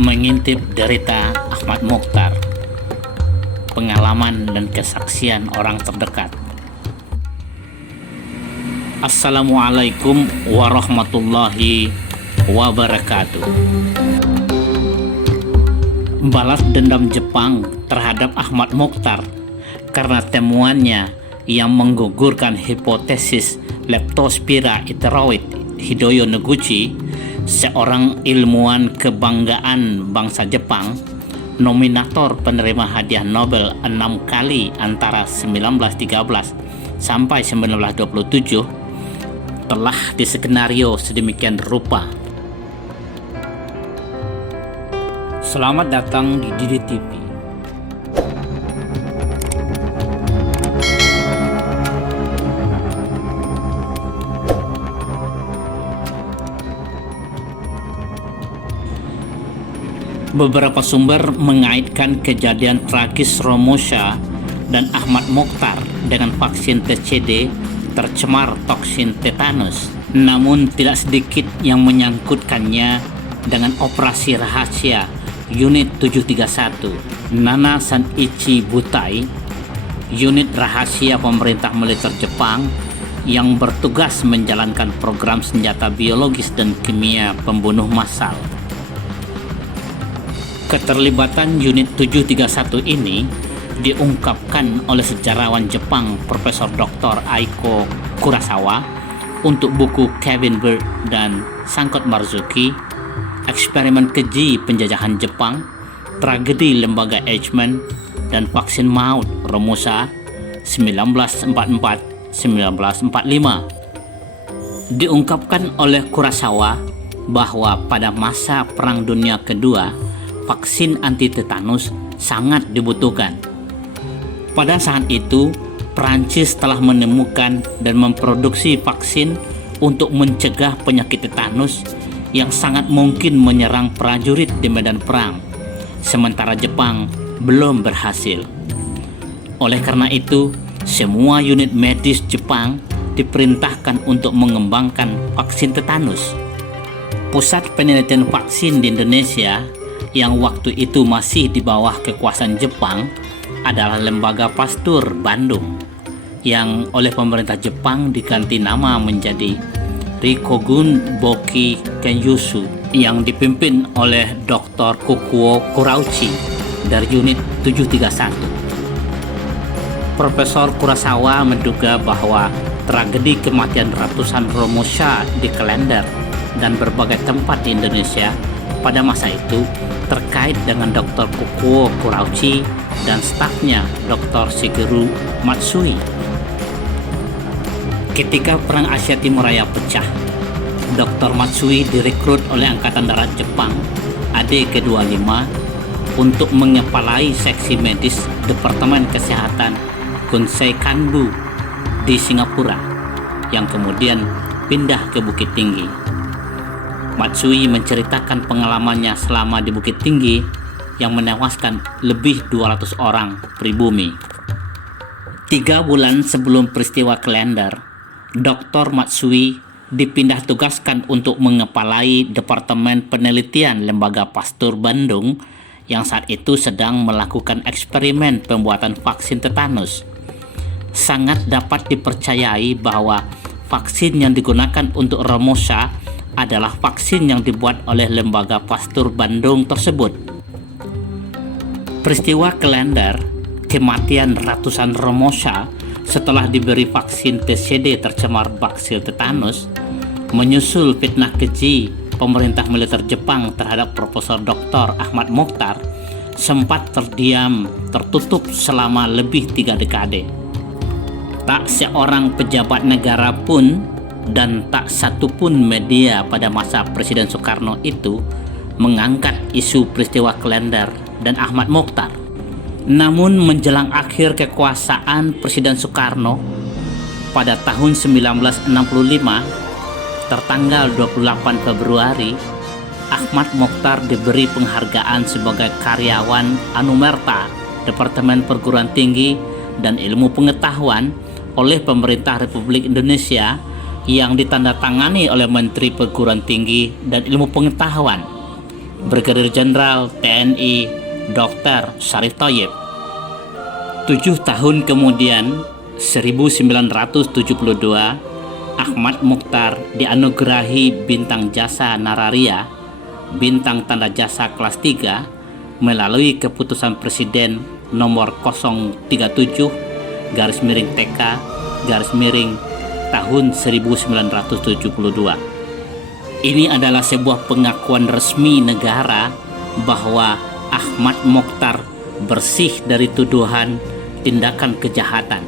Mengintip derita Ahmad Mokhtar, pengalaman dan kesaksian orang terdekat. Assalamualaikum warahmatullahi wabarakatuh. Balas dendam Jepang terhadap Ahmad Mokhtar karena temuannya yang menggugurkan hipotesis Leptospira iteroid Hideo Noguchi, seorang ilmuwan kebanggaan bangsa Jepang, nominator penerima hadiah Nobel 6 kali antara 1913 sampai 1927, telah diskenario sedemikian rupa. Selamat datang di Didi TV. Beberapa sumber mengaitkan kejadian tragis Romusha dan Ahmad Mokhtar dengan vaksin TCD tercemar toksin tetanus. Namun tidak sedikit yang menyangkutkannya dengan operasi rahasia Unit 731 Nana Sanichi Butai, unit rahasia pemerintah militer Jepang yang bertugas menjalankan program senjata biologis dan kimia pembunuh massal. Keterlibatan unit 731 ini diungkapkan oleh sejarawan Jepang Profesor Dr. Aiko Kurosawa untuk buku Kevin Bird dan Sangkot Marzuki, Eksperimen Keji Penjajahan Jepang, Tragedi Lembaga Eichmann, dan Vaksin Maut Romusha 1944-1945. Diungkapkan oleh Kurosawa bahwa pada masa Perang Dunia Kedua, vaksin anti tetanus sangat dibutuhkan. Pada saat itu, Prancis telah menemukan dan memproduksi vaksin untuk mencegah penyakit tetanus yang sangat mungkin menyerang prajurit di medan perang, sementara Jepang belum berhasil. Oleh karena itu, semua unit medis Jepang diperintahkan untuk mengembangkan vaksin tetanus. Pusat penelitian vaksin di Indonesia yang waktu itu masih di bawah kekuasaan Jepang adalah Lembaga Pasteur Bandung, yang oleh pemerintah Jepang diganti nama menjadi Rikogun Boki Kenyusu, yang dipimpin oleh Dr. Kukuo Kurauchi dari unit 731. Profesor Kurosawa menduga bahwa tragedi kematian ratusan Romusha di Klender dan berbagai tempat di Indonesia pada masa itu terkait dengan Dr. Kukuo Kurauchi dan stafnya Dr. Shigeru Matsui. Ketika Perang Asia Timur Raya pecah, Dr. Matsui direkrut oleh Angkatan Darat Jepang AD ke-25 untuk mengepalai seksi medis Departemen Kesehatan Kunsei Kanbu di Singapura, yang kemudian pindah ke Bukit Tinggi. Matsui menceritakan pengalamannya selama di Bukit Tinggi yang menewaskan lebih 200 orang pribumi. 3 bulan sebelum peristiwa Klender, Dr. Matsui dipindah tugaskan untuk mengepalai Departemen Penelitian Lembaga Pasteur Bandung yang saat itu sedang melakukan eksperimen pembuatan vaksin tetanus. Sangat dapat dipercayai bahwa vaksin yang digunakan untuk Romusha adalah vaksin yang dibuat oleh Lembaga Pasteur Bandung tersebut. Peristiwa Klender, kematian ratusan Romusha setelah diberi vaksin TCD tercemar baksil tetanus, menyusul fitnah keji pemerintah militer Jepang terhadap Profesor Dr. Ahmad Mokhtar, sempat terdiam tertutup selama lebih 3 dekade. Tak seorang pejabat negara pun dan tak satupun media pada masa Presiden Soekarno itu mengangkat isu peristiwa Klender dan Ahmad Mokhtar. Namun menjelang akhir kekuasaan Presiden Soekarno pada tahun 1965, tertanggal 28 Februari, Ahmad Mokhtar diberi penghargaan sebagai karyawan Anumerta Departemen Perguruan Tinggi dan Ilmu Pengetahuan oleh Pemerintah Republik Indonesia yang ditandatangani oleh Menteri Perguruan Tinggi dan Ilmu Pengetahuan. Brigadir Jenderal TNI Dr. Syarif Thoyyib. 7 tahun kemudian, 1972, Ahmad Mokhtar dianugerahi Bintang Jasa Nararia, Bintang Tanda Jasa kelas 3, melalui keputusan Presiden nomor 037/TK tahun 1972. Ini adalah sebuah pengakuan resmi negara bahwa Ahmad Mokhtar bersih dari tuduhan tindakan kejahatan,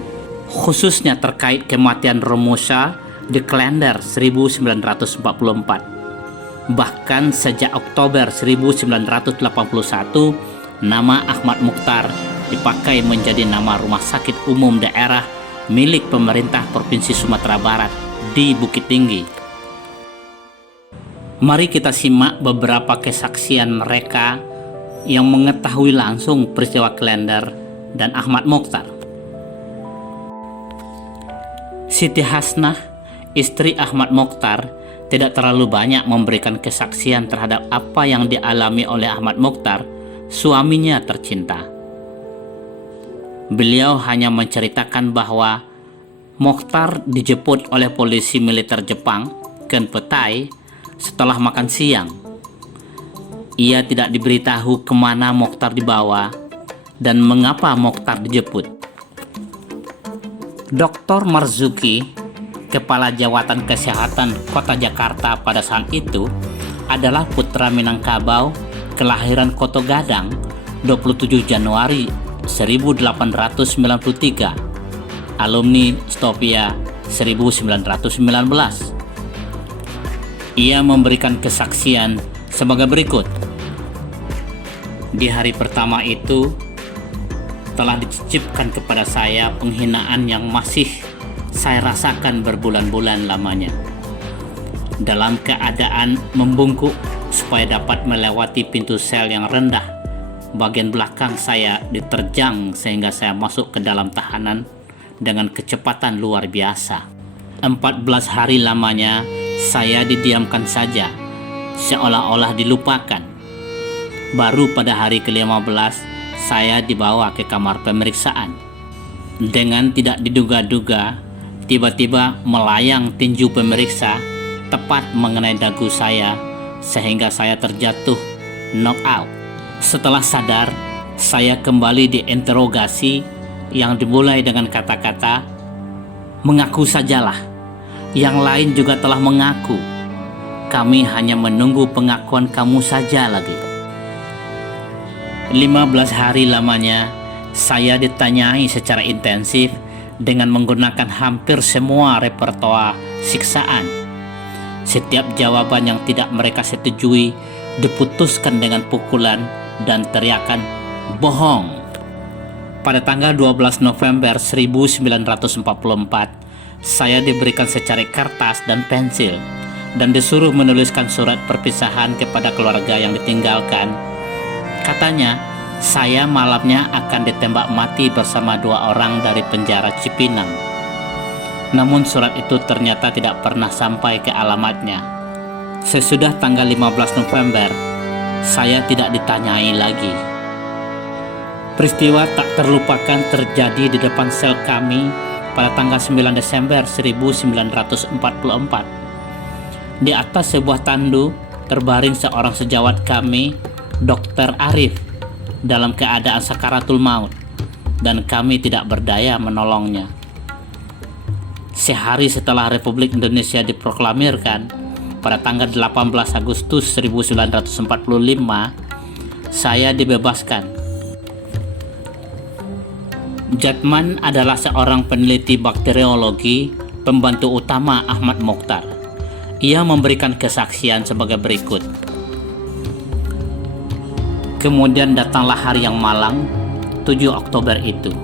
khususnya terkait kematian Romusha di Klender 1944. Bahkan sejak Oktober 1981, nama Ahmad Mokhtar dipakai menjadi nama Rumah Sakit Umum Daerah milik pemerintah Provinsi Sumatera Barat di Bukit Tinggi. Mari kita simak beberapa kesaksian mereka yang mengetahui langsung peristiwa Klender dan Ahmad Mokhtar. Siti Hasnah, istri Ahmad Mokhtar, tidak terlalu banyak memberikan kesaksian terhadap apa yang dialami oleh Ahmad Mokhtar, suaminya tercinta. Beliau hanya menceritakan bahwa Mokhtar dijemput oleh polisi militer Jepang, Ken Petai, setelah makan siang. Ia tidak diberitahu kemana Mokhtar dibawa dan mengapa Mokhtar dijemput. Dr. Marzuki, Kepala Jawatan Kesehatan Kota Jakarta pada saat itu, adalah putra Minangkabau kelahiran Koto Gadang 27 Januari 1893, alumni Stopia 1919. Ia memberikan kesaksian sebagai berikut. Di hari pertama itu, telah dicicipkan kepada saya penghinaan yang masih saya rasakan berbulan-bulan lamanya. Dalam keadaan membungkuk supaya dapat melewati pintu sel yang rendah, bagian belakang saya diterjang sehingga saya masuk ke dalam tahanan dengan kecepatan luar biasa. 14 hari lamanya saya didiamkan saja, seolah-olah dilupakan. Baru pada hari ke-15, saya dibawa ke kamar pemeriksaan. Dengan tidak diduga-duga, tiba-tiba melayang tinju pemeriksa tepat mengenai dagu saya, sehingga saya terjatuh knock out. Setelah sadar, saya kembali diinterogasi yang dimulai dengan kata-kata, "Mengaku sajalah. Yang lain juga telah mengaku. Kami hanya menunggu pengakuan kamu saja lagi." 15 hari lamanya, saya ditanyai secara intensif dengan menggunakan hampir semua repertoar siksaan. Setiap jawaban yang tidak mereka setujui diputuskan dengan pukulan dan teriakan "bohong". Pada tanggal 12 November 1944, saya diberikan secari kertas dan pensil dan disuruh menuliskan surat perpisahan kepada keluarga yang ditinggalkan. Katanya, saya malamnya akan ditembak mati bersama 2 orang dari penjara Cipinang. Namun surat itu ternyata tidak pernah sampai ke alamatnya. Sesudah tanggal 15 November, saya tidak ditanyai lagi. Peristiwa tak terlupakan terjadi di depan sel kami pada tanggal 9 Desember 1944. Di atas sebuah tandu terbaring seorang sejawat kami, Dr. Arif, dalam keadaan sakaratul maut, dan kami tidak berdaya menolongnya. Sehari setelah Republik Indonesia diproklamirkan, pada tanggal 18 Agustus 1945, saya dibebaskan. Jatman adalah seorang peneliti bakteriologi, pembantu utama Ahmad Mokhtar. Ia memberikan kesaksian sebagai berikut. Kemudian datanglah hari yang malang, 7 Oktober itu.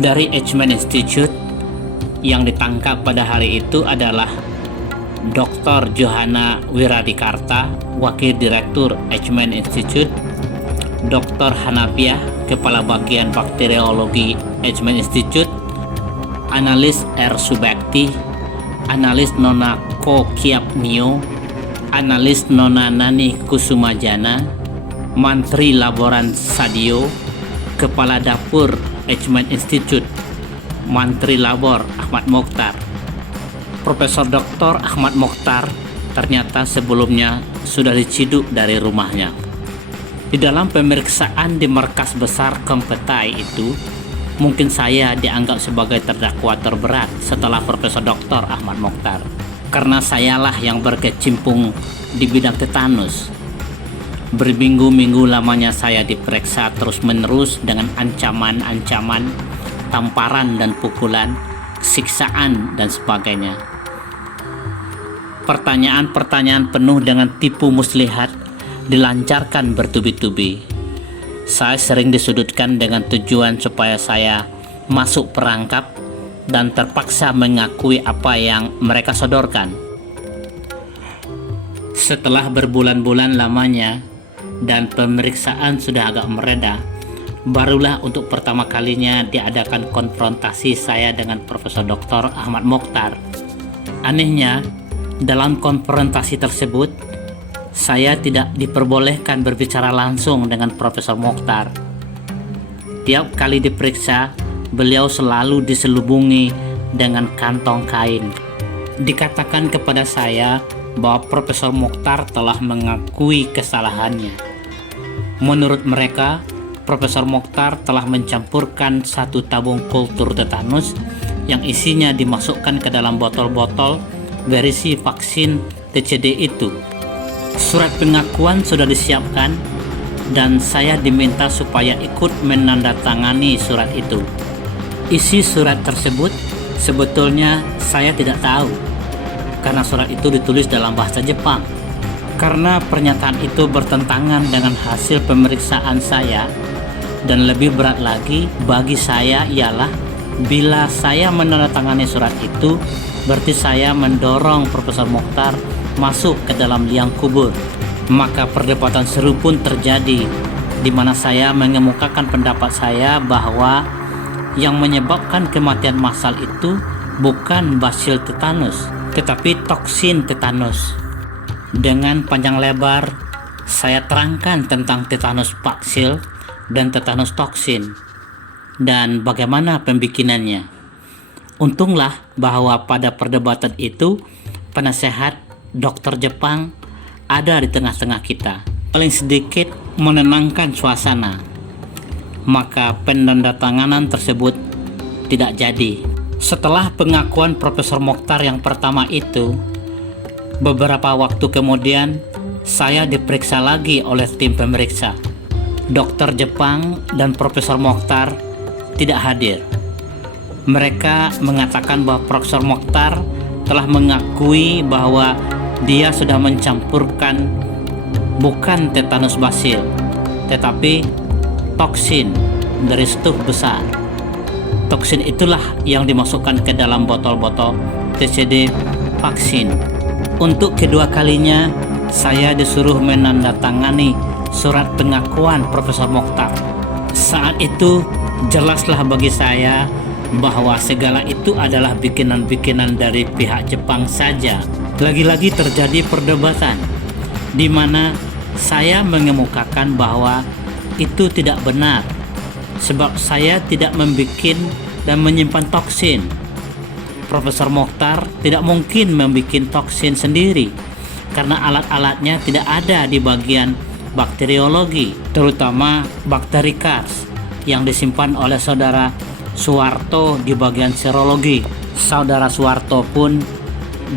Dari Eichmann Institute, yang ditangkap pada hari itu adalah Dr. Johanna Wiradikarta, Wakil Direktur Eichmann Institute, Dr. Hanafiah, Kepala Bagian Bakteriologi Eichmann Institute, Analis R. Subakti, Analis Nona Ko Kiap Nio, Analis Nona Nani Kusumajana, Mantri Laboran Sadio, Kepala Dapur Management Institute, Mantri Labor Ahmad Mokhtar. Profesor Dr. Ahmad Mokhtar ternyata sebelumnya sudah diciduk dari rumahnya. Di dalam pemeriksaan di markas besar Kempetai itu, mungkin saya dianggap sebagai terdakwa terberat setelah Profesor Dr. Ahmad Mokhtar, karena sayalah yang berkecimpung di bidang tetanus. Berminggu-minggu lamanya saya diperiksa terus-menerus dengan ancaman-ancaman, tamparan dan pukulan, siksaan dan sebagainya. Pertanyaan-pertanyaan penuh dengan tipu muslihat dilancarkan bertubi-tubi. Saya sering disudutkan dengan tujuan supaya saya masuk perangkap dan terpaksa mengakui apa yang mereka sodorkan. Setelah berbulan-bulan lamanya dan pemeriksaan sudah agak mereda, barulah untuk pertama kalinya diadakan konfrontasi saya dengan Profesor Dr. Ahmad Mokhtar. Anehnya, dalam konfrontasi tersebut, saya tidak diperbolehkan berbicara langsung dengan Profesor Mokhtar. Tiap kali diperiksa, beliau selalu diselubungi dengan kantong kain. Dikatakan kepada saya bahwa Profesor Mokhtar telah mengakui kesalahannya. Menurut mereka, Profesor Mokhtar telah mencampurkan satu tabung kultur tetanus yang isinya dimasukkan ke dalam botol-botol berisi vaksin TCD itu. Surat pengakuan sudah disiapkan dan saya diminta supaya ikut menandatangani surat itu. Isi surat tersebut sebetulnya saya tidak tahu, karena surat itu ditulis dalam bahasa Jepang. Karena pernyataan itu bertentangan dengan hasil pemeriksaan saya, dan lebih berat lagi bagi saya ialah bila saya menandatangani surat itu, berarti saya mendorong Profesor Mokhtar masuk ke dalam liang kubur. Maka perdebatan seru pun terjadi, di mana saya mengemukakan pendapat saya bahwa yang menyebabkan kematian massal itu bukan basil tetanus, tetapi toksin tetanus. Dengan panjang lebar, saya terangkan tentang tetanus baksil dan tetanus toksin dan bagaimana pembikinannya. Untunglah bahwa pada perdebatan itu penasehat dokter Jepang ada di tengah-tengah kita, paling sedikit menenangkan suasana. Maka penandatanganan tersebut tidak jadi. Setelah pengakuan Profesor Mokhtar yang pertama itu, beberapa waktu kemudian saya diperiksa lagi oleh tim pemeriksa. Dokter Jepang dan Profesor Mokhtar tidak hadir. Mereka mengatakan bahwa Profesor Mokhtar telah mengakui bahwa dia sudah mencampurkan bukan tetanus basil, tetapi toksin dari stuk besar. Toksin itulah yang dimasukkan ke dalam botol-botol TCD vaksin. Untuk kedua kalinya, saya disuruh menandatangani surat pengakuan Profesor Mokhtar. Saat itu, jelaslah bagi saya bahwa segala itu adalah bikinan-bikinan dari pihak Jepang saja. Lagi-lagi terjadi perdebatan, di mana saya mengemukakan bahwa itu tidak benar, sebab saya tidak membuat dan menyimpan toksin. Profesor Mokhtar tidak mungkin membuat toksin sendiri, karena alat-alatnya tidak ada di bagian bakteriologi, terutama bakteri Kars yang disimpan oleh saudara Suwarto di bagian serologi. Saudara Suwarto pun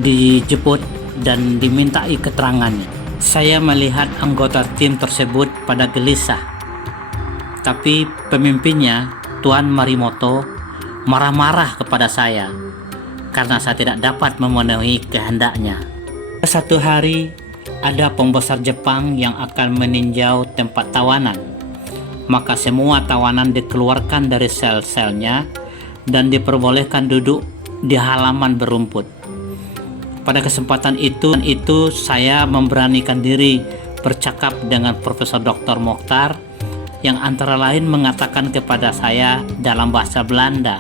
dijemput dan dimintai keterangannya. Saya melihat anggota tim tersebut pada gelisah, tapi pemimpinnya, Tuan Marimoto, marah-marah kepada saya karena saya tidak dapat memenuhi kehendaknya. Satu hari, ada pembesar Jepang yang akan meninjau tempat tawanan. Maka semua tawanan dikeluarkan dari sel-selnya dan diperbolehkan duduk di halaman berumput. Pada kesempatan itu saya memberanikan diri bercakap dengan Profesor Dr. Mokhtar yang antara lain mengatakan kepada saya dalam bahasa Belanda,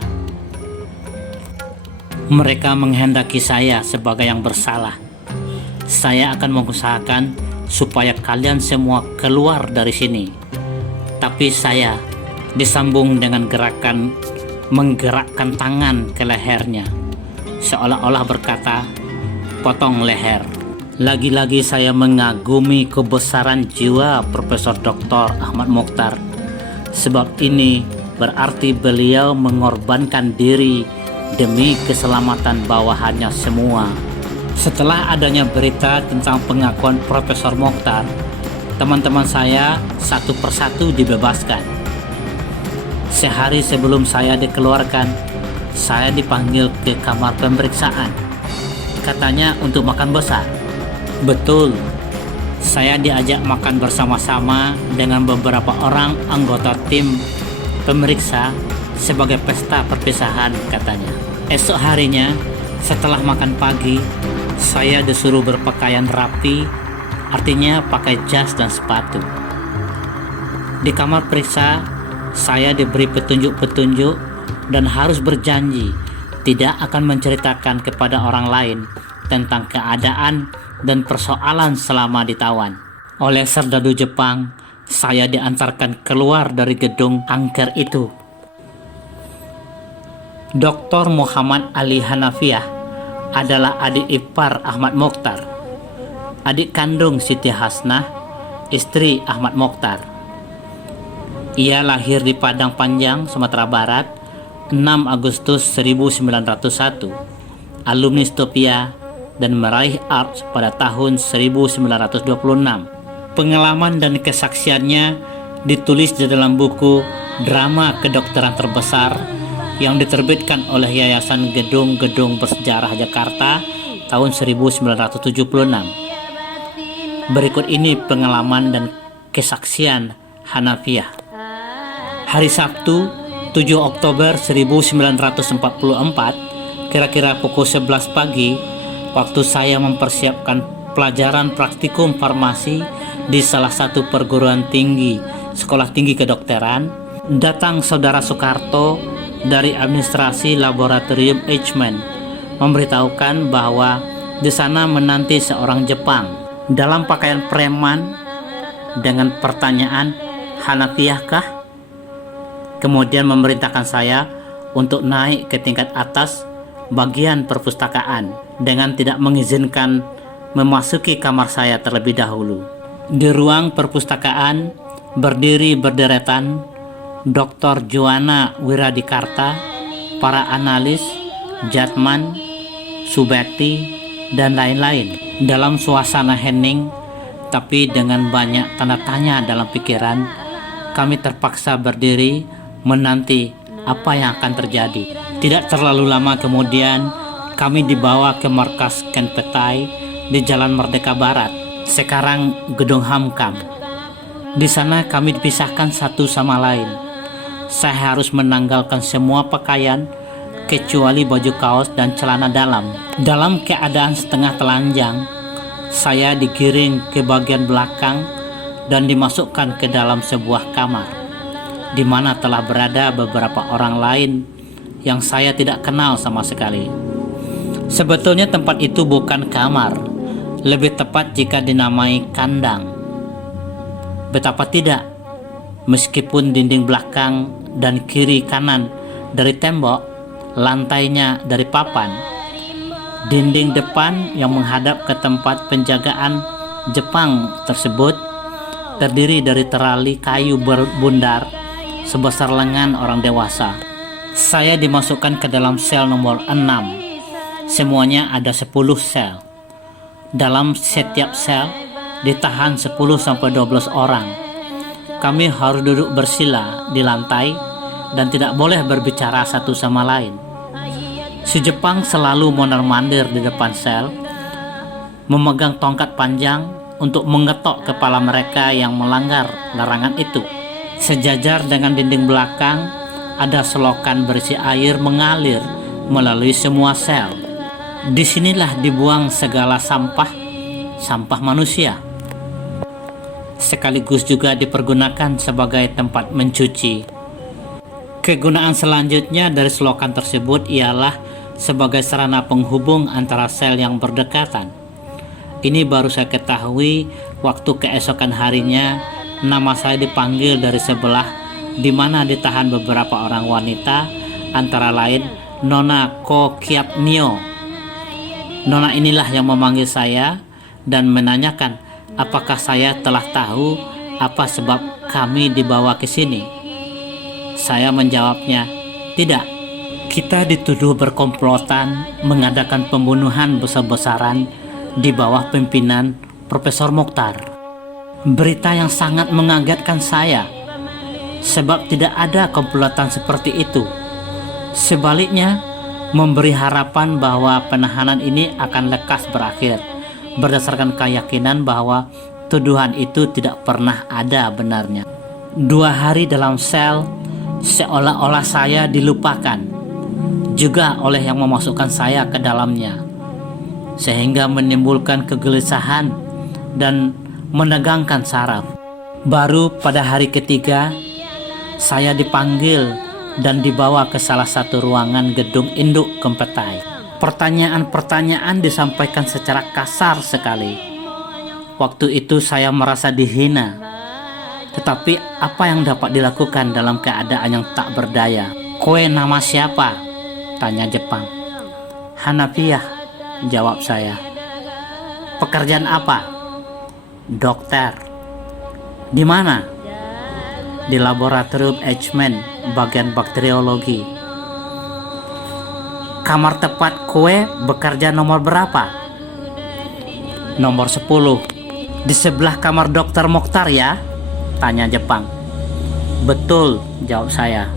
mereka menghendaki saya sebagai yang bersalah. Saya akan mengusahakan supaya kalian semua keluar dari sini. Tapi saya disambung dengan gerakan menggerakkan tangan ke lehernya, seolah-olah berkata, potong leher. Lagi-lagi saya mengagumi kebesaran jiwa Profesor Dr. Ahmad Mokhtar. Sebab ini berarti beliau mengorbankan diri demi keselamatan bawahannya semua. Setelah adanya berita tentang pengakuan Profesor Mokhtar, teman-teman saya satu persatu dibebaskan. Sehari sebelum saya dikeluarkan, saya dipanggil ke kamar pemeriksaan. Katanya untuk makan besar. Betul, saya diajak makan bersama-sama dengan beberapa orang anggota tim pemeriksa sebagai pesta perpisahan katanya. Esok harinya, setelah makan pagi, saya disuruh berpakaian rapi, artinya pakai jas dan sepatu. Di kamar periksa, saya diberi petunjuk-petunjuk dan harus berjanji tidak akan menceritakan kepada orang lain tentang keadaan dan persoalan selama ditawan. Oleh serdadu Jepang, saya diantarkan keluar dari gedung angker itu. Dr. Muhammad Ali Hanafiah adalah adik ipar Ahmad Mokhtar, adik kandung Siti Hasnah, istri Ahmad Mokhtar. Ia lahir di Padang Panjang, Sumatera Barat, 6 Agustus 1901, alumni Stopia dan meraih Arts pada tahun 1926. Pengalaman dan kesaksiannya ditulis di dalam buku Drama Kedokteran Terbesar yang diterbitkan oleh Yayasan Gedung-Gedung Bersejarah Jakarta tahun 1976. Berikut ini pengalaman dan kesaksian Hanafiah. Hari Sabtu, 7 Oktober 1944, kira-kira pukul 11 pagi, waktu saya mempersiapkan pelajaran praktikum farmasi di salah satu perguruan tinggi, sekolah tinggi kedokteran, datang saudara Soekarto dari administrasi laboratorium Eichmann memberitahukan bahwa di sana menanti seorang Jepang dalam pakaian preman dengan pertanyaan, Hanafiahkah? Kemudian memerintahkan saya untuk naik ke tingkat atas bagian perpustakaan dengan tidak mengizinkan memasuki kamar saya terlebih dahulu. Di ruang perpustakaan berdiri berderetan Dr. Juwana Wiradikarta, para analis, Jatman, Subekti, dan lain-lain. Dalam suasana hening, tapi dengan banyak tanda tanya dalam pikiran, kami terpaksa berdiri menanti apa yang akan terjadi. Tidak terlalu lama kemudian, kami dibawa ke markas Kenpetai di Jalan Merdeka Barat, sekarang Gedung Hamkam. Di sana kami dipisahkan satu sama lain. Saya harus menanggalkan semua pakaian kecuali baju kaos dan celana dalam. Dalam keadaan setengah telanjang, saya digiring ke bagian belakang dan dimasukkan ke dalam sebuah kamar, di mana telah berada beberapa orang lain yang saya tidak kenal sama sekali. Sebetulnya tempat itu bukan kamar, lebih tepat jika dinamai kandang. Betapa tidak, meskipun dinding belakang dan kiri kanan dari tembok, lantainya dari papan, dinding depan yang menghadap ke tempat penjagaan Jepang tersebut terdiri dari terali kayu berbundar sebesar lengan orang dewasa. Saya dimasukkan ke dalam sel nomor 6. Semuanya ada 10 sel. Dalam setiap sel ditahan 10-12 orang. Kami harus duduk bersila di lantai dan tidak boleh berbicara satu sama lain. Si Jepang selalu mondar-mandir di depan sel, memegang tongkat panjang untuk mengetok kepala mereka yang melanggar larangan itu. Sejajar dengan dinding belakang, ada selokan berisi air mengalir melalui semua sel. Disinilah dibuang segala sampah manusia. Sekaligus juga dipergunakan sebagai tempat mencuci. Kegunaan selanjutnya dari selokan tersebut ialah sebagai sarana penghubung antara sel yang berdekatan. Ini baru saya ketahui waktu keesokan harinya nama saya dipanggil dari sebelah, di mana ditahan beberapa orang wanita, antara lain Nona Ko Kiat Nio. Nona inilah yang memanggil saya dan menanyakan apakah saya telah tahu apa sebab kami dibawa ke sini. Saya menjawabnya, tidak. Kita dituduh berkomplotan mengadakan pembunuhan besar-besaran di bawah pimpinan Profesor Mokhtar. Berita yang sangat mengagetkan saya, sebab tidak ada komplotan seperti itu. Sebaliknya, memberi harapan bahwa penahanan ini akan lekas berakhir, berdasarkan keyakinan bahwa tuduhan itu tidak pernah ada benarnya. 2 hari dalam sel, seolah-olah saya dilupakan, juga oleh yang memasukkan saya ke dalamnya, sehingga menimbulkan kegelisahan dan menegangkan saraf. Baru pada hari ketiga, saya dipanggil dan dibawa ke salah satu ruangan gedung induk Kempetai. Pertanyaan-pertanyaan disampaikan secara kasar sekali. Waktu itu saya merasa dihina. Tetapi apa yang dapat dilakukan dalam keadaan yang tak berdaya? "Kowe nama siapa?" tanya Jepang. "Hanafiah," jawab saya. "Pekerjaan apa?" "Dokter." "Di mana?" "Di laboratorium Eichmann, bagian bakteriologi." "Kamar tempat kowe bekerja nomor berapa?" "Nomor 10. Di sebelah kamar dokter Mokhtar ya?" tanya Jepang. "Betul," jawab saya.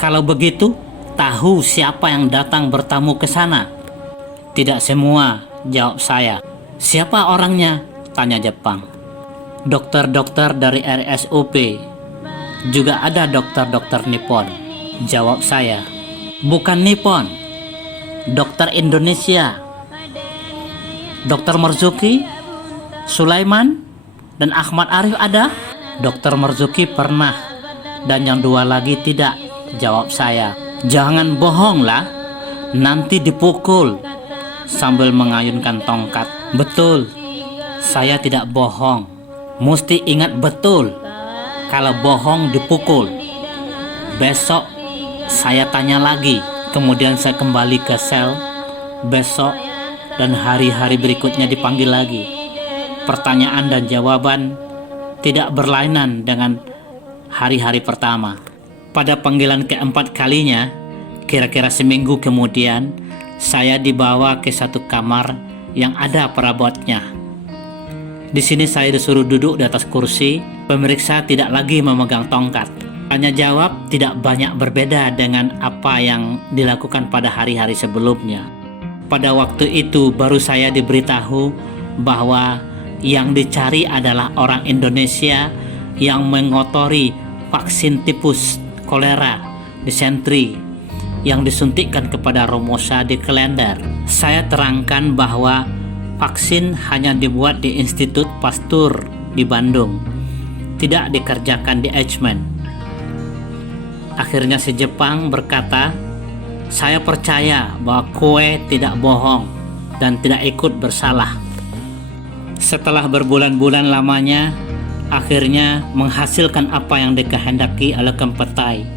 "Kalau begitu, tahu siapa yang datang bertamu ke sana?" "Tidak semua," jawab saya. "Siapa orangnya?" tanya Jepang. "Dokter-dokter dari RSUP. Juga ada dokter-dokter Nippon," jawab saya. "Bukan Nippon, dokter Indonesia. Dokter Marzuki, Sulaiman, dan Ahmad Arif ada?" "Dokter Marzuki pernah, dan yang 2 lagi tidak," jawab saya. "Jangan bohonglah, nanti dipukul," sambil mengayunkan tongkat. "Betul, saya tidak bohong. Mesti ingat betul, kalau bohong dipukul." Besok saya tanya lagi. Kemudian saya kembali ke sel. Besok dan hari-hari berikutnya dipanggil lagi. Pertanyaan dan jawaban tidak berlainan dengan hari-hari pertama. Pada panggilan keempat kalinya, kira-kira seminggu kemudian, saya dibawa ke satu kamar yang ada perabotnya. Di sini saya disuruh duduk di atas kursi. Pemeriksa tidak lagi memegang tongkat. Tanya jawab tidak banyak berbeda dengan apa yang dilakukan pada hari-hari sebelumnya. Pada waktu itu baru saya diberitahu bahwa yang dicari adalah orang Indonesia yang mengotori vaksin tipus kolera disentri yang disuntikkan kepada Romosa di Klender. Saya terangkan bahwa vaksin hanya dibuat di Institut Pasteur di Bandung, tidak dikerjakan di Eichmann. Akhirnya si Jepang berkata, "Saya percaya bahwa kowe tidak bohong dan tidak ikut bersalah." Setelah berbulan-bulan lamanya, akhirnya menghasilkan apa yang dikehendaki oleh Kempetai.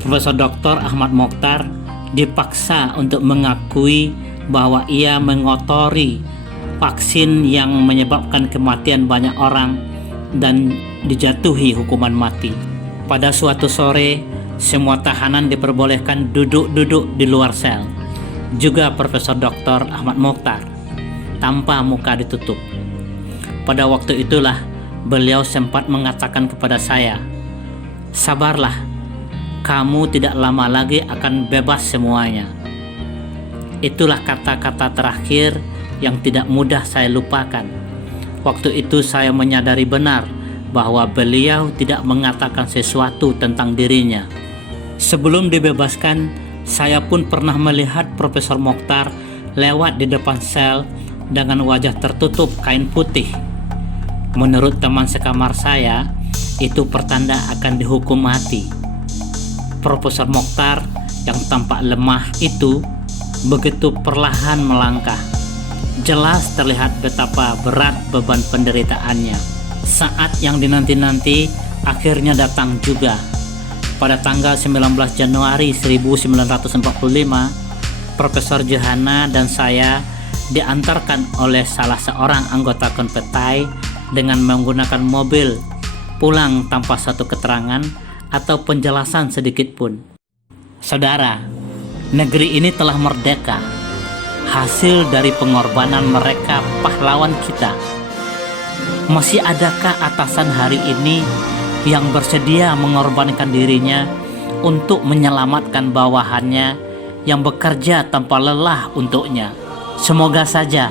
Profesor Dr. Ahmad Mokhtar dipaksa untuk mengakui bahwa ia mengotori vaksin yang menyebabkan kematian banyak orang dan dijatuhi hukuman mati. Pada suatu sore, semua tahanan diperbolehkan duduk-duduk di luar sel. Juga Profesor Dr. Ahmad Mokhtar, tanpa muka ditutup. Pada waktu itulah beliau sempat mengatakan kepada saya, "Sabarlah, kamu tidak lama lagi akan bebas semuanya." Itulah kata-kata terakhir yang tidak mudah saya lupakan. Waktu itu saya menyadari benar bahwa beliau tidak mengatakan sesuatu tentang dirinya. Sebelum dibebaskan, saya pun pernah melihat Profesor Mokhtar lewat di depan sel dengan wajah tertutup kain putih. Menurut teman sekamar saya, itu pertanda akan dihukum mati. Profesor Mokhtar yang tampak lemah itu begitu perlahan melangkah Jelas terlihat betapa berat beban penderitaannya. Saat yang dinanti-nanti akhirnya datang juga. Pada tanggal 19 Januari 1945, Profesor Johana dan saya diantarkan oleh salah seorang anggota Konpetai dengan menggunakan mobil pulang tanpa satu keterangan atau penjelasan sedikit pun. Saudara, negeri ini telah merdeka, hasil dari pengorbanan mereka, pahlawan kita. Masih adakah atasan hari ini yang bersedia mengorbankan dirinya untuk menyelamatkan bawahannya yang bekerja tanpa lelah untuknya? Semoga saja